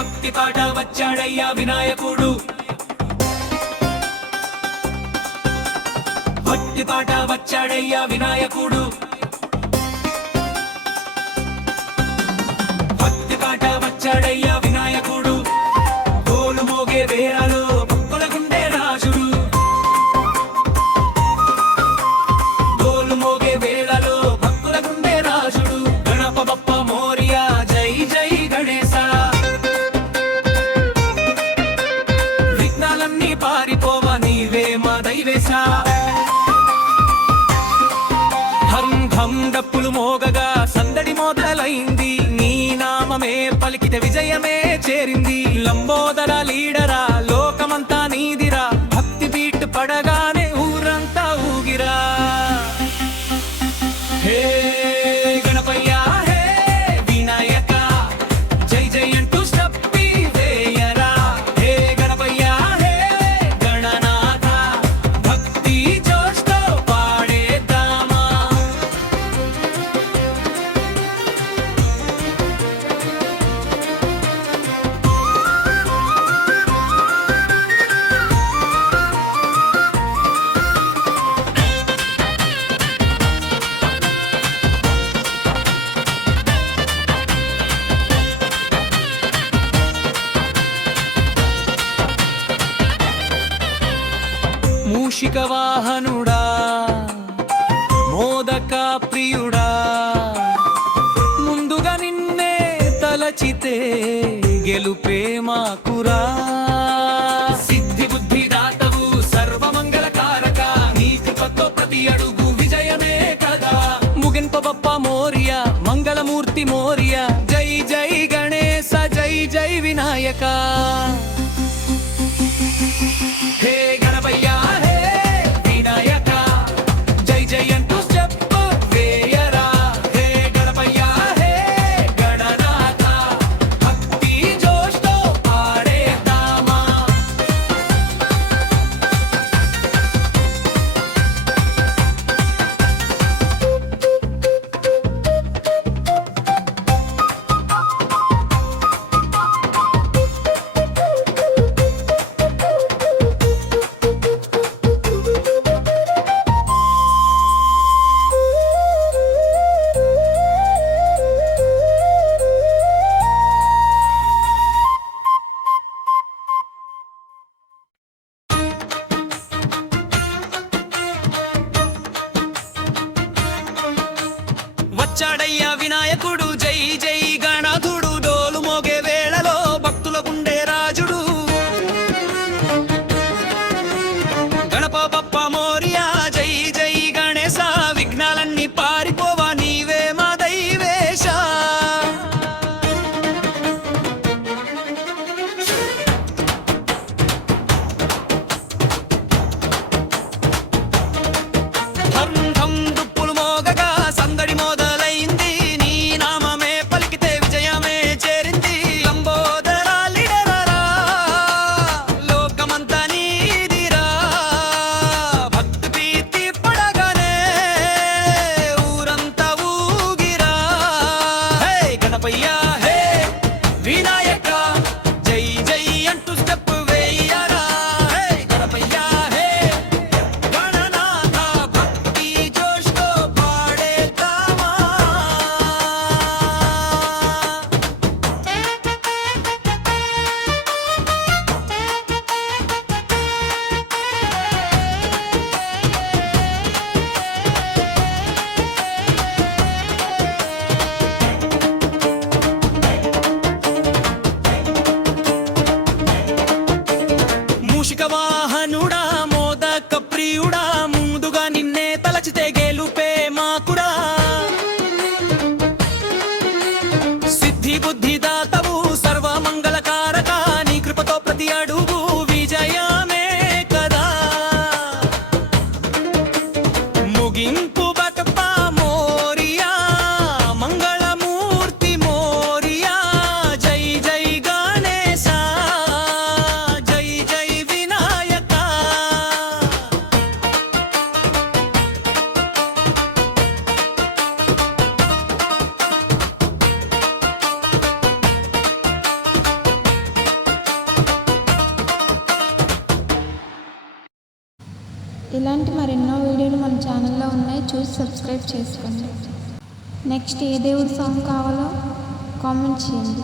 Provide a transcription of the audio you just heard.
భక్తి పాట వచ్చాడయ్యా వినాయకుడు, భక్తి పాట వచ్చాడయ్యా వినాయకుడు, భక్తి పాట వచ్చాడయ్యా వినాయకుడు. గోలు మోగే వేళలో భక్తుల గుండె రాజుడు, గోలు మోగే వేళలో భక్తుల గుండె రాజుడు. గణప బప్ప మోరియా జై జై గణేశ, విఘ్నాలన్నీ పారిపోవ నీవే మా దైవేశ. హం హం డప్పులు మోగగా సందడి మొదలైంది, నీ నామమే పలికితే విజయమే చేరింది. లంబోదర లీడరా లోకమంతా నీదిరా, భక్తి బీట్ పడగానే ఊరంతా ఊగిరా. హే గణపయ్య హే వినాయక జై జై అంటూ స్టెప్పి వేయరా. హే గణపయ్య హే గణనాథ భక్తి జోష్తో పాడేద్దామా. మూషిక వాహనుడా మోదక ప్రియుడా, ముందుగా నిన్నే తలచితే గెలుపే మాకురా. సిద్ధి బుద్ధి దాతవు సర్వమంగళ కారక, నీ కృపతో ప్రతి అడుగు విజయమే కదా. ముగింప బప్ప మోరియా మంగళమూర్తి మోరియా, జై జై గణేశ జై జై వినాయక. హే గణపయ్య హే వినాయక జై జై అంటూ స్టెప్ వేయరా. హే గణపయ్య హే గణనాథ భక్తి జోష్తో పాడేద్దామా. వచ్చాడయ్యా వినాయకుడు జై జై గణాధుడు, డోలు మోగే వేళలో భక్తుల గుండె రాజుడు. గణప బప్ప మోరియా జై జై గణేశ, విఘ్నాలన్నీ పారిపోవా నీవే మా దైవేశ. ధం ధం దుప్పులు మోగగా సందడి మొదలైంది, నీ నామమే పలికితే విజయమే చేరింది. లంబోదర లీడరా లోకమంతా నీదిరా, భక్తి ప్రీతి పడగానే ఊరంతా ఊగిరా. హే గణపయ్య హే వినాయక జై జై అంటూ స్టెప్ వేయరా. హే గణపయ్య హే గణనాథ భక్తి జోష్తో పాడేద్దామా. మూషిక వాహనుడా మోదక ప్రియుడా, ముందుగా నిన్నే తలచితే గెలుపే మాకురా. సిద్ధి బుద్ధి దాతవు సర్వమంగళ కారక, నీ కృపతో ప్రతి అడుగు విజయమే కదా. ముగింపు బప్ప మోరియా మంగళమూర్తి మోరియా, జై జై గణేశ జై జై వినాయక. ఇలాంటి మరెన్నో వీడియోలు మన ఛానల్లో ఉన్నాయి, చూసి సబ్స్క్రైబ్ చేసుకోండి. నెక్స్ట్ ఏ దేవుడి సాంగ్ కావాలో కామెంట్ చేయండి.